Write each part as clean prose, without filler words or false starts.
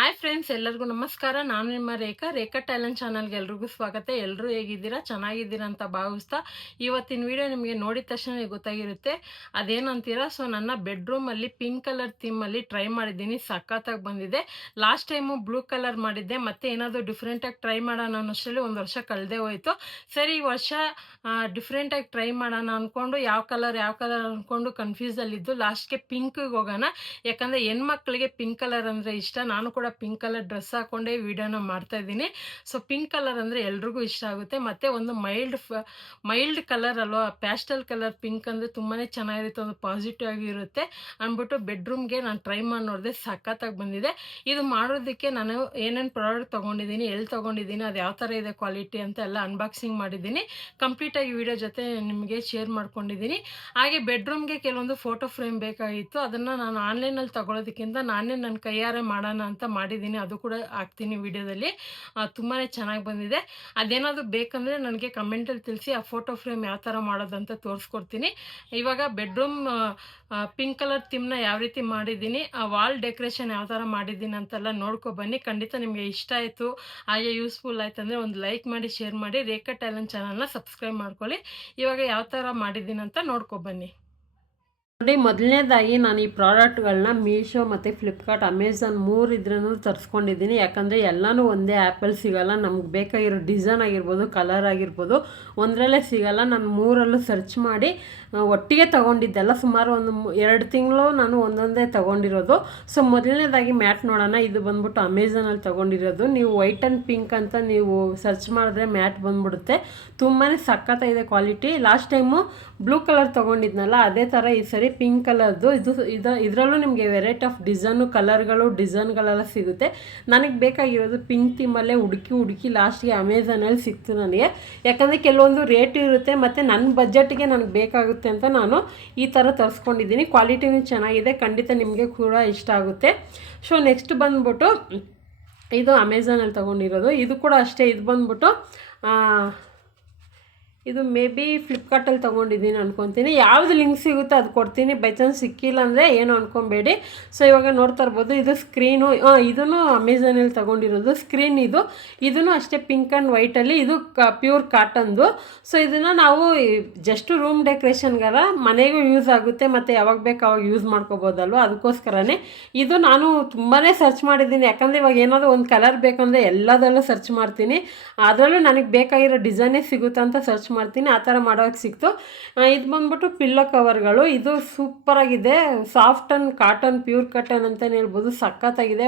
Hi friends, ಎಲ್ಲರಿಗೂ ನಮಸ್ಕಾರ. ನಾನು ನಿಮ್ಮ ರೇಖಾ ಟ್ಯಾಲೆಂಟ್ ಚಾನಲ್ಗೆ ಎಲ್ರಿಗೂ ಸ್ವಾಗತ. ಎಲ್ಲರೂ ಹೇಗಿದ್ದೀರಾ? ಚೆನ್ನಾಗಿದ್ದೀರಾ ಅಂತ ಭಾವಿಸ್ತಾ ಇವತ್ತಿನ ವಿಡಿಯೋ ನಿಮಗೆ ನೋಡಿದ ತಕ್ಷಣ ಗೊತ್ತಾಗಿರುತ್ತೆ ಅದೇನಂತೀರಾ. ಸೊ ನನ್ನ ಬೆಡ್ರೂಮಲ್ಲಿ ಪಿಂಕ್ ಕಲರ್ ಥೀಮಲ್ಲಿ ಟ್ರೈ ಮಾಡಿದ್ದೀನಿ, ಸಖತ್ತಾಗಿ ಬಂದಿದೆ. ಲಾಸ್ಟ್ ಟೈಮು ಬ್ಲೂ ಕಲರ್ ಮಾಡಿದ್ದೆ, ಮತ್ತೆ ಏನಾದರೂ ಡಿಫ್ರೆಂಟಾಗಿ ಟ್ರೈ ಮಾಡೋಣ ಅನ್ನೋಷ್ಟರಲ್ಲಿ ಒಂದು ವರ್ಷ ಕಳೆದೇ ಹೋಯಿತು. ಸರಿ, ಈ ವರ್ಷ ಡಿಫ್ರೆಂಟಾಗಿ ಟ್ರೈ ಮಾಡೋಣ ಅಂದ್ಕೊಂಡು ಯಾವ ಕಲರ್ ಅಂದ್ಕೊಂಡು ಕನ್ಫ್ಯೂಸಲ್ಲಿದ್ದು ಲಾಸ್ಟ್ಗೆ ಪಿಂಕಿಗೆ ಹೋಗೋಣ. ಯಾಕಂದರೆ ಹೆಣ್ಮಕ್ಳಿಗೆ ಪಿಂಕ್ ಕಲರ್ ಅಂದರೆ ಇಷ್ಟ. ನಾನು ಕೂಡ ಪಿಂಕ್ ಕಲರ್ ಡ್ರೆಸ್ ಹಾಕೊಂಡೇ ವಿಡಿಯೋನ ಮಾಡ್ತಾ ಇದ್ದೀನಿ. ಸೊ ಪಿಂಕ್ ಕಲರ್ ಅಂದರೆ ಎಲ್ರಿಗೂ ಇಷ್ಟ ಆಗುತ್ತೆ. ಮತ್ತು ಒಂದು ಮೈಲ್ಡ್ ಕಲರ್ ಅಲ್ವಾ, ಪ್ಯಾಸ್ಟಲ್ ಕಲರ್ ಪಿಂಕ್ ಅಂದರೆ ತುಂಬಾ ಚೆನ್ನಾಗಿರುತ್ತೆ, ಒಂದು ಪಾಸಿಟಿವ್ ಆಗಿರುತ್ತೆ ಅಂದ್ಬಿಟ್ಟು ಬೆಡ್ರೂಮ್ಗೆ ನಾನು ಟ್ರೈ ಮಾಡಿ ನೋಡಿದೆ, ಸಖತ್ತಾಗಿ ಬಂದಿದೆ. ಇದು ಮಾಡೋದಕ್ಕೆ ನಾನು ಏನೇನು ಪ್ರಾಡಕ್ಟ್ ತೊಗೊಂಡಿದ್ದೀನಿ, ಎಲ್ಲಿ ತೊಗೊಂಡಿದ್ದೀನಿ, ಅದು ಯಾವ ಥರ ಇದೆ ಕ್ವಾಲಿಟಿ ಅಂತ ಎಲ್ಲ ಅನ್ಬಾಕ್ಸಿಂಗ್ ಮಾಡಿದ್ದೀನಿ. ಕಂಪ್ಲೀಟಾಗಿ ವಿಡಿಯೋ ಜೊತೆ ನಿಮಗೆ ಶೇರ್ ಮಾಡ್ಕೊಂಡಿದ್ದೀನಿ. ಹಾಗೆ ಬೆಡ್ರೂಮ್ಗೆ ಕೆಲವೊಂದು ಫೋಟೋ ಫ್ರೇಮ್ ಬೇಕಾಗಿತ್ತು. ಅದನ್ನು ನಾನು ಆನ್ಲೈನಲ್ಲಿ ತೊಗೊಳೋದಕ್ಕಿಂತ ನಾನೇ ನನ್ನ ಕೈಯಾರೆ ಮಾಡೋಣ ಅಂತ ಮಾಡಿದ್ದೀನಿ. ಅದು ಕೂಡ ಹಾಕ್ತೀನಿ ವಿಡಿಯೋದಲ್ಲಿ. ತುಂಬಾ ಚೆನ್ನಾಗಿ ಬಂದಿದೆ. ಅದೇನಾದರೂ ಬೇಕಂದರೆ ನನಗೆ ಕಮೆಂಟಲ್ಲಿ ತಿಳಿಸಿ, ಆ ಫೋಟೋ ಫ್ರೇಮ್ ಯಾವ ಥರ ಮಾಡೋದಂತ ತೋರಿಸ್ಕೊಡ್ತೀನಿ. ಇವಾಗ ಬೆಡ್ರೂಮ್ ಪಿಂಕ್ ಕಲರ್ ಥೀಮ್ನ ಯಾವ ರೀತಿ ಮಾಡಿದ್ದೀನಿ, ಆ ವಾಲ್ ಡೆಕೋರೇಷನ್ ಯಾವ ಥರ ಮಾಡಿದ್ದೀನಿ ಅಂತೆಲ್ಲ ನೋಡ್ಕೊಬನ್ನಿ. ಖಂಡಿತ ನಿಮಗೆ ಇಷ್ಟ ಆಯಿತು, ಹಾಗೆ ಯೂಸ್ಫುಲ್ ಆಯ್ತು ಅಂದರೆ ಒಂದು ಲೈಕ್ ಮಾಡಿ, ಶೇರ್ ಮಾಡಿ, ರೇಖಾ ಟ್ಯಾಲೆಂಟ್ ಚಾನಲ್ನ ಸಬ್ಸ್ಕ್ರೈಬ್ ಮಾಡ್ಕೊಳ್ಳಿ. ಇವಾಗ ಯಾವ ಥರ ಮಾಡಿದ್ದೀನಿ ಅಂತ ನೋಡ್ಕೊಬನ್ನಿ. ನೋಡಿ, ಮೊದಲನೇದಾಗಿ ನಾನು ಈ ಪ್ರಾಡಕ್ಟ್ಗಳನ್ನ ಮೀಶೋ ಮತ್ತು ಫ್ಲಿಪ್ಕಾರ್ಟ್, ಅಮೆಝಾನ್ ಇದ್ರೂ ತರಿಸ್ಕೊಂಡಿದ್ದೀನಿ. ಯಾಕಂದರೆ ಎಲ್ಲನೂ ಒಂದೇ ಆ್ಯಪಲ್ಲಿ ಸಿಗೋಲ್ಲ. ನಮ್ಗೆ ಬೇಕಾಗಿರೋ ಡಿಸೈನ್ ಆಗಿರ್ಬೋದು, ಕಲರ್ ಆಗಿರ್ಬೋದು, ಒಂದರಲ್ಲೇ ಸಿಗೋಲ್ಲ. ನಾನು ಮೂರಲ್ಲೂ ಸರ್ಚ್ ಮಾಡಿ ಒಟ್ಟಿಗೆ ತೊಗೊಂಡಿದ್ದೆಲ್ಲ. ಸುಮಾರು ಒಂದು 2 ತಿಂಗಳು ನಾನು ಒಂದೊಂದೇ ತೊಗೊಂಡಿರೋದು. ಸೊ ಮೊದಲನೇದಾಗಿ ಮ್ಯಾಟ್ ನೋಡೋಣ. ಇದು ಬಂದ್ಬಿಟ್ಟು ಅಮೆಝಾನಲ್ಲಿ ತೊಗೊಂಡಿರೋದು. ನೀವು ವೈಟ್ ಆ್ಯಂಡ್ ಪಿಂಕ್ ಅಂತ ನೀವು ಸರ್ಚ್ ಮಾಡಿದ್ರೆ ಮ್ಯಾಟ್ ಬಂದ್ಬಿಡುತ್ತೆ. ತುಂಬಾ ಸಖತ್ತಾಗಿದೆ quality. Last time blue colour ತೊಗೊಂಡಿದ್ನಲ್ಲ, ಅದೇ ಥರ ಈ ಸರಿ ಪಿಂಕ್ ಕಲರ್ದು. ಇದರಲ್ಲೂ ನಿಮಗೆ ವೆರೈಟಿ ಆಫ್ ಡಿಸೈನ್ಗಳೆಲ್ಲ ಸಿಗುತ್ತೆ. ನನಗೆ ಬೇಕಾಗಿರೋದು ಪಿಂಕ್ ಥೀಮಲ್ಲೇ ಹುಡುಕಿ ಲಾಸ್ಟ್ಗೆ ಅಮೆಝಾನಲ್ಲಿ ಸಿಕ್ತು ನನಗೆ. ಯಾಕಂದರೆ ಕೆಲವೊಂದು ರೇಟ್ ಇರುತ್ತೆ, ಮತ್ತು ನನ್ನ ಬಜೆಟ್ಗೆ ನನಗೆ ಬೇಕಾಗುತ್ತೆ ಅಂತ ನಾನು ಈ ಥರ ತರಿಸ್ಕೊಂಡಿದ್ದೀನಿ. ಕ್ವಾಲಿಟಿನೂ ಚೆನ್ನಾಗಿದೆ, ಖಂಡಿತ ನಿಮಗೆ ಕೂಡ ಇಷ್ಟ ಆಗುತ್ತೆ. ಸೊ ನೆಕ್ಸ್ಟ್ ಬಂದ್ಬಿಟ್ಟು ಇದು ಅಮೆಝಾನಲ್ಲಿ ತೊಗೊಂಡಿರೋದು. ಇದು ಕೂಡ ಅಷ್ಟೇ. ಇದು ಬಂದ್ಬಿಟ್ಟು ಇದು ಮೇ ಬಿ ಫ್ಲಿಪ್ಕಾರ್ಟಲ್ಲಿ ತೊಗೊಂಡಿದ್ದೀನಿ ಅನ್ಕೊತೀನಿ. ಯಾವುದು ಲಿಂಕ್ ಸಿಗುತ್ತೆ ಅದು ಕೊಡ್ತೀನಿ. ಬೈ ಚಾನ್ಸ್ ಸಿಕ್ಕಿಲ್ಲ ಅಂದರೆ ಏನು ಅನ್ಕೊಬೇಡಿ. ಸೊ ಇವಾಗ ನೋಡ್ತಾ ಇರ್ಬೋದು, ಇದು ಸ್ಕ್ರೀನು. ಇದೂ ಅಮೆಝಾನಲ್ಲಿ ತೊಗೊಂಡಿರೋದು ಸ್ಕ್ರೀನ್. ಇದೂ ಅಷ್ಟೇ ಪಿಂಕ್ ಆ್ಯಂಡ್ ವೈಟಲ್ಲಿ. ಇದು ಪ್ಯೂರ್ ಕಾಟನ್ದು. ಸೊ ಇದನ್ನು ನಾವು ಜಸ್ಟ್ ರೂಮ್ ಡೆಕೋರೇಷನ್ಗಾರ ಮನೆಗೂ ಯೂಸ್ ಆಗುತ್ತೆ, ಮತ್ತು ಯಾವಾಗ ಬೇಕು ಅವಾಗ ಯೂಸ್ ಮಾಡ್ಕೋಬೋದಲ್ವ, ಅದಕ್ಕೋಸ್ಕರನೇ ಇದು ನಾನು ತುಂಬಾ ಸರ್ಚ್ ಮಾಡಿದ್ದೀನಿ. ಯಾಕಂದರೆ ಇವಾಗ ಏನಾದರೂ ಒಂದು ಕಲರ್ ಬೇಕಂದರೆ ಎಲ್ಲದರಲ್ಲೂ ಸರ್ಚ್ ಮಾಡ್ತೀನಿ. ಅದರಲ್ಲೂ ನನಗೆ ಬೇಕಾಗಿರೋ ಡಿಸೈನೇ ಸಿಗುತ್ತೆ ಅಂತ ಸರ್ಚ್ ಮಾಡ್ತೀನಿ. ಆ ಥರ ಮಾಡೋಕ್ಕೆ ಸಿಕ್ತು. ಇದು ಬಂದ್ಬಿಟ್ಟು ಪಿಲ್ಲೋ ಕವರ್ಗಳು. ಇದು ಸೂಪರಾಗಿದೆ. Soft and cotton, pure cotton ಅಂತಲೇ ಹೇಳ್ಬೋದು. ಸಖತ್ತಾಗಿದೆ.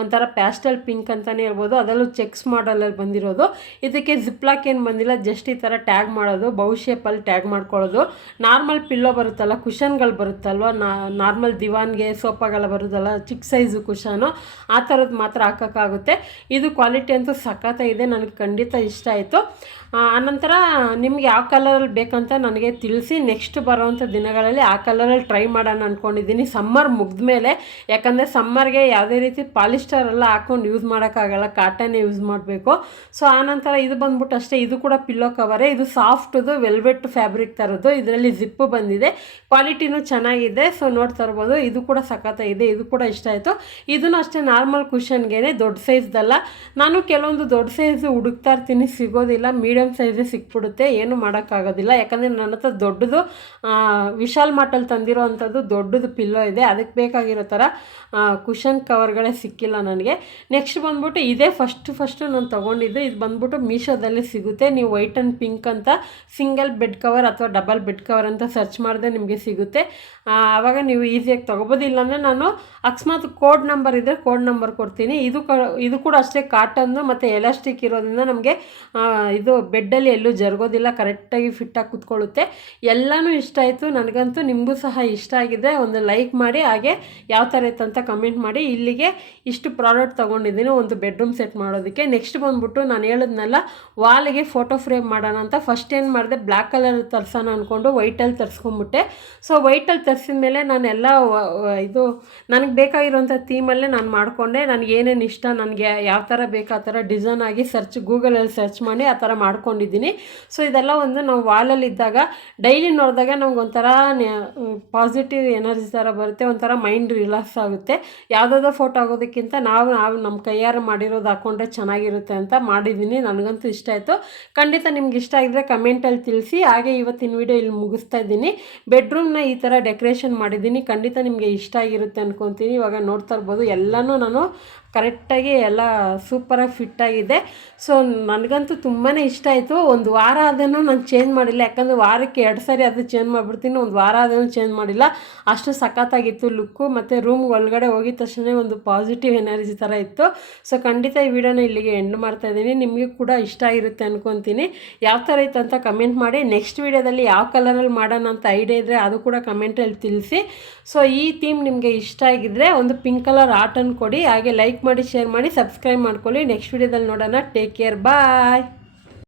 ಒಂಥರ ಪ್ಯಾಸ್ಟಲ್ ಪಿಂಕ್ ಅಂತಲೇ ಹೇಳ್ಬೋದು. ಅದರಲ್ಲೂ ಚೆಕ್ಸ್ ಮಾಡಲಲ್ಲಿ ಬಂದಿರೋದು. ಇದಕ್ಕೆ ಜಿಪ್ಲಾಕ್ ಏನು ಬಂದಿಲ್ಲ, ಜಸ್ಟ್ ಈ ಥರ ಟ್ಯಾಗ್ ಮಾಡೋದು, ಬೌ ಶೇಪಲ್ಲಿ ಟ್ಯಾಗ್ ಮಾಡ್ಕೊಳ್ಳೋದು. ನಾರ್ಮಲ್ ಪಿಲ್ಲೋ ಬರುತ್ತಲ್ಲ, ಕುಷನ್ಗಳು ಬರುತ್ತಲ್ವ, ನಾರ್ಮಲ್ ದಿವಾನ್ಗೆ ಸೋಫಾಗೆಲ್ಲ ಬರುತ್ತಲ್ಲ, ಚಿಕ್ಕ ಸೈಜು ಕುಷನು, ಆ ಥರದ್ದು ಮಾತ್ರ ಹಾಕೋಕ್ಕಾಗುತ್ತೆ. ಇದು ಕ್ವಾಲಿಟಿ ಅಂತೂ ಸಖತ್ತಾಗಿದೆ, ನನಗೆ ಖಂಡಿತ ಇಷ್ಟ ಆಯಿತು. ಆನಂತರ ನಿಮ್ಗೆ ಯಾವ ಕಲರಲ್ಲಿ ಬೇಕಂತ ನನಗೆ ತಿಳಿಸಿ. ನೆಕ್ಸ್ಟ್ ಬರೋವಂಥ ದಿನಗಳಲ್ಲಿ ಆ ಕಲರಲ್ಲಿ ಟ್ರೈ ಮಾಡೋಣ ಅಂದ್ಕೊಂಡಿದ್ದೀನಿ, ಸಮ್ಮರ್ ಮುಗಿದ ಮೇಲೆ. ಯಾಕಂದರೆ ಸಮ್ಮರ್ಗೆ ಯಾವುದೇ ರೀತಿ ಪಾಲಿಸ್ಟರ್ ಎಲ್ಲ ಹಾಕ್ಕೊಂಡು ಯೂಸ್ ಮಾಡೋಕ್ಕಾಗಲ್ಲ, ಕಾಟನ್ನೇ ಯೂಸ್ ಮಾಡಬೇಕು. ಸೊ ಆನಂತರ ಇದು ಬಂದ್ಬಿಟ್ಟು ಅಷ್ಟೇ. ಇದು ಕೂಡ ಪಿಲ್ಲೋ ಕವರೇ. ಇದು ಸಾಫ್ಟ್ದು ವೆಲ್ವೆಟ್ ಫ್ಯಾಬ್ರಿಕ್ ಥರದ್ದು. ಇದರಲ್ಲಿ ಜಿಪ್ಪು ಬಂದಿದೆ, ಕ್ವಾಲಿಟಿನೂ ಚೆನ್ನಾಗಿದೆ. ಸೊ ನೋಡ್ತಾ ಇರ್ಬೋದು, ಇದು ಕೂಡ ಸಖತ್ತಾಗಿದೆ. ಇದು ಕೂಡ ಇಷ್ಟ ಆಯಿತು. ಇದನ್ನು ಅಷ್ಟೇ ನಾರ್ಮಲ್ ಕುಷನ್ಗೆ, ದೊಡ್ಡ ಸೈಜ್ದಲ್ಲ. ನಾನು ಕೆಲವೊಂದು ದೊಡ್ಡ ಸೈಜು ಹುಡುಕ್ತಾ ಇರ್ತೀನಿ, ಸಿಗೋದಿಲ್ಲ. ಮೀಡಿಯಮ್ ಸೈಜೇ ಸಿಕ್ಬಿಡುತ್ತೆ, ಏನು ಮಾಡೋಕ್ಕಾಗೋದಿಲ್ಲ. ಯಾಕಂದರೆ ನನ್ನ ಹತ್ರ ದೊಡ್ಡದು ವಿಶಾಲ್ ಮಾರ್ಟಲ್ಲಿ ತಂದಿರೋ ಅಂಥದ್ದು ದೊಡ್ಡದು ಪಿಲ್ಲೋ ಇದೆ. ಅದಕ್ಕೆ ಬೇಕಾಗಿರೋ ಥರ ಕುಷನ್ ಕವರ್ಗಳೇ ಸಿಕ್ಕಿಲ್ಲ ನನಗೆ. ನೆಕ್ಸ್ಟ್ ಬಂದ್ಬಿಟ್ಟು ಇದೇ ಫಸ್ಟು ನಾನು ತೊಗೊಂಡಿದ್ದು. ಇದು ಬಂದ್ಬಿಟ್ಟು ಮೀಶೋದಲ್ಲಿ ಸಿಗುತ್ತೆ. ನೀವು ವೈಟ್ ಆ್ಯಂಡ್ ಪಿಂಕ್ ಅಂತ ಸಿಂಗಲ್ ಬೆಡ್ ಕವರ್ ಅಥವಾ ಡಬಲ್ ಬೆಡ್ ಕವರ್ ಅಂತ ಸರ್ಚ್ ಮಾಡಿದ್ರೆ ನಿಮಗೆ ಸಿಗುತ್ತೆ. ಆವಾಗ ನೀವು ಈಸಿಯಾಗಿ ತೊಗೋಬೋದು. ಇಲ್ಲಾಂದರೆ ನಾನು ಅಕಸ್ಮಾತ್ ಕೋಡ್ ನಂಬರ್ ಇದ್ದರೆ ಕೋಡ್ ನಂಬರ್ ಕೊಡ್ತೀನಿ. ಇದು ಕೂಡ ಅಷ್ಟೇ ಕಾಟನ್ನು ಮತ್ತು ಎಲಾಸ್ಟಿಕ್ ಇರೋದ್ರಿಂದ ನಮಗೆ ಇದು ಬೆಡ್ಡಲ್ಲಿ ಎಲ್ಲೂ ಜರುಗೋದಿಲ್ಲ, ಕರೆಕ್ಟಾಗಿ ಫಿಟ್ಟಾಗಿ ಕೂತ್ಕೊಳ್ಳುತ್ತೆ. ಎಲ್ಲನೂ ಇಷ್ಟ ಆಯಿತು ನನಗಂತೂ. ನಿಮಗೂ ಸಹ ಇಷ್ಟ ಆಗಿದೆ, ಒಂದು ಲೈಕ್ ಮಾಡಿ, ಹಾಗೆ ಯಾವ ಥರ ಇತ್ತು ಅಂತ ಕಮೆಂಟ್ ಮಾಡಿ. ಇಲ್ಲಿಗೆ ಇಷ್ಟು ಪ್ರಾಡಕ್ಟ್ ತೊಗೊಂಡಿದ್ದೀನಿ ಒಂದು ಬೆಡ್ರೂಮ್ ಸೆಟ್ ಮಾಡೋದಕ್ಕೆ. ನೆಕ್ಸ್ಟ್ ಬಂದ್ಬಿಟ್ಟು ನಾನು ಹೇಳಿದ್ನಲ್ಲ, ವಾಲಿಗೆ ಫೋಟೋ ಫ್ರೇಮ್ ಮಾಡೋಣ ಅಂತ. ಫಸ್ಟ್ ಏನು ಮಾಡಿದೆ, ಬ್ಲ್ಯಾಕ್ ಕಲರ್ ತರಿಸೋಣ ಅಂದ್ಕೊಂಡು ವೈಟಲ್ಲಿ ತರಿಸ್ಕೊಂಬಿಟ್ಟೆ. ಸೊ ವೈಟಲ್ಲಿ ತರಿಸಿದ ಮೇಲೆ ನಾನೆಲ್ಲ ಇದು ನನಗೆ ಬೇಕಾಗಿರೋಂಥ ಥೀಮಲ್ಲೇ ನಾನು ಮಾಡಿಕೊಂಡೆ. ನನಗೆ ಏನೇನು ಇಷ್ಟ, ನನಗೆ ಯಾವ ಥರ ಬೇಕು ಆ ಥರ ಡಿಸೈನ್ ಆಗಿ ಗೂಗಲಲ್ಲಿ ಸರ್ಚ್ ಮಾಡಿ ಆ ಥರ ಮಾಡ್ಕೊಂಡಿದ್ದೀನಿ. ಸೊ ಇದೆಲ್ಲ ಒಂದು ನಾವು ವಾಲಲ್ಲಿದ್ದಾಗ ಡೈಲಿ ನೋಡಿದಾಗ ನಮ್ಗೊಂಥರ ಪಾಸಿಟಿವ್ ಎನರ್ಜಿ ಥರ ಬರುತ್ತೆ, ಒಂಥರ ಮೈಂಡ್ ರಿಲ್ಯಾಕ್ಸ್ ಆಗುತ್ತೆ. ಯಾವುದಾದ್ರೂ ಫೋಟೋ ಆಗೋದಕ್ಕಿಂತ ನಾವು ನಮ್ಮ ಕೈಯಾರ ಮಾಡಿರೋದು ಹಾಕ್ಕೊಂಡ್ರೆ ಚೆನ್ನಾಗಿರುತ್ತೆ ಅಂತ ಮಾಡಿದ್ದೀನಿ. ನನಗಂತೂ ಇಷ್ಟ ಆಯಿತು. ಖಂಡಿತ ನಿಮ್ಗೆ ಇಷ್ಟ ಆಗಿದ್ರೆ ಕಮೆಂಟಲ್ಲಿ ತಿಳಿಸಿ. ಹಾಗೆ ಇವತ್ತಿನ ವಿಡಿಯೋ ಇಲ್ಲಿ ಮುಗಿಸ್ತಾ ಇದ್ದೀನಿ. ಬೆಡ್ರೂಮ್ನ ಈ ಥರ ಡೆಕೋರೇಷನ್ ಮಾಡಿದ್ದೀನಿ. ಖಂಡಿತ ನಿಮಗೆ ಇಷ್ಟ ಆಗಿರುತ್ತೆ ಅಂದ್ಕೊತೀನಿ. ಇವಾಗ ನೋಡ್ತಾ ಇರ್ಬೋದು ಎಲ್ಲನೂ ನಾನು ಕರೆಕ್ಟಾಗಿ ಎಲ್ಲ ಸೂಪರಾಗಿ ಫಿಟ್ಟಾಗಿದೆ. ಸೊ ನನಗಂತೂ ತುಂಬಾ ಇಷ್ಟ ಆಯಿತು. ಒಂದು ವಾರ ಆದೂ ನಾನು ಚೇಂಜ್ ಮಾಡಿಲ್ಲ, ಯಾಕಂದರೆ ವಾರಕ್ಕೆ 2 ಸಾರಿ ಅದು ಚೇಂಜ್ ಮಾಡಿಬಿಡ್ತೀನಿ. ಒಂದು ವಾರ ಆದೂ ಚೇಂಜ್ ಮಾಡಿಲ್ಲ, ಅಷ್ಟು ಸಖತ್ತಾಗಿತ್ತು ಲುಕ್ಕು. ಮತ್ತು ರೂಮ್ ಒಳಗಡೆ ಹೋಗಿದ ತಕ್ಷಣ ಒಂದು ಪಾಸಿಟಿವ್ ಎನರ್ಜಿ ಥರ ಇತ್ತು. ಸೊ ಖಂಡಿತ ಈ ವಿಡಿಯೋನ ಇಲ್ಲಿಗೆ ಎಂಡ್ ಮಾಡ್ತಾಯಿದ್ದೀನಿ. ನಿಮಗೂ ಕೂಡ ಇಷ್ಟ ಆಗಿರುತ್ತೆ ಅಂದ್ಕೊತೀನಿ. ಯಾವ ಥರ ಇತ್ತು ಅಂತ ಕಮೆಂಟ್ ಮಾಡಿ. ನೆಕ್ಸ್ಟ್ ವಿಡಿಯೋದಲ್ಲಿ ಯಾವ ಕಲರಲ್ಲಿ ಮಾಡೋಣ ಅಂತ ಐಡಿಯಾ ಇದ್ದರೆ ಅದು ಕೂಡ ಕಮೆಂಟಲ್ಲಿ ತಿಳಿಸಿ. ಸೊ ಈ ಥೀಮ್ ನಿಮಗೆ ಇಷ್ಟ ಆಗಿದ್ದರೆ ಒಂದು ಪಿಂಕ್ ಕಲರ್ ಆರ್ಟನ್ನು ಕೊಡಿ. ಹಾಗೆ ಲೈಕ್ ಮಾಡಿ, ಶೇರ್ ಮಾಡಿ, ಸಬ್ಸ್ಕ್ರೈಬ್ ಮಾಡ್ಕೊಳ್ಳಿ. ನೆಕ್ಸ್ಟ್ ವಿಡಿಯೋದಲ್ಲಿ ನೋಡೋಣ. ಟೇಕ್ ಕೇರ್, ಬಾಯ್.